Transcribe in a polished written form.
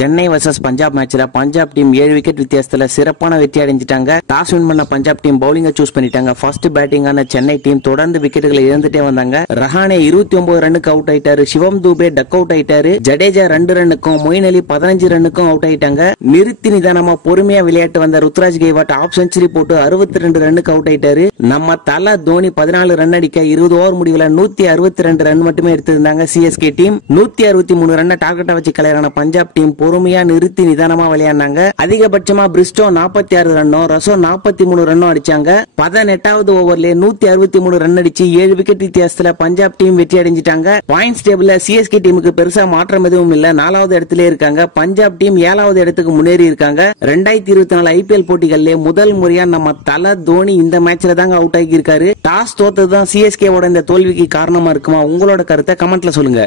Chennai versus Punjab மேட்ச்ல Punjab team 7 wicket வித்தியாசத்துல சிறப்பான வெற்றி அடைஞ்சிட்டாங்க. டாஸ் வின் பண்ண பஞ்சாப் டீம் பவுலிங்க சூஸ் பண்ணிட்டாங்க. ஃபர்ஸ்ட் பேட்டிங்கான சென்னை டீம் தொடர்ந்து விக்கெட்டுகளை இழந்துட்டே வந்தாங்க. ரஹானே 29 ரன்னுக்கு அவுட் ஆயிட்டாரு. சிவம் தூபே டக் அவுட் ஆயிட்டாரு. ஜடேஜா 2 ரன்னுக்கும் மொயின் அலி 15 ரன்னுக்கும் அவுட் ஆயிட்டாங்க. நிறுத்தி நிதானமா பொறுமையா விளையாட்டு வந்த ருத்ராஜ் கெய்வாட் ஆஃப் செஞ்சுரி போட்டு 62 ரன்னுக்கு அவுட் ஆயிட்டாரு. நம்ம தல தோனி 14 ரன் அடிக்க 20 ஓவர் முடிவுல 162 ரன் மட்டுமே எடுத்திருந்தாங்க. சிஎஸ்கே டீம் 163 ரன் டார்கெட்டா வச்சு கலையரான பஞ்சாப் டீம் பொறுமையா நிறுத்தி நிதானமா விளையாடினாங்க. அதிகபட்சமா பிரிஸ்டோ 46 ரன்னும் ரசோ 43 ரன்னும் அடிச்சாங்க. 18வது ஓவர்ல 163 ரன் அடிச்சு 7 விக்கெட் வித்தியாசத்துல பஞ்சாப் டீம் வெற்றி அடைஞ்சிட்டாங்க. பாயிண்ட்ஸ் டேபிள்ல சிஎஸ்கே டீமுக்கு பெருசா மாற்றம் எதுவும் இல்ல. 4வது இடத்திலே இருக்காங்க. பஞ்சாப் டீம் 7வது இடத்துக்கு முன்னேறி இருக்காங்க. 2024 ஐபிஎல் போட்டிகள்ல முதல் முறையா நம்ம தல தோனி இந்த மேட்ச்ல தாங்க அவுட் ஆகி இருக்காரு. டாஸ் தோத்ததுதான் சிஎஸ்கே ஓட இந்த தோல்விக்கு காரணமா இருக்குமா? உங்களோட கருத்தை கமெண்ட்ல சொல்லுங்க.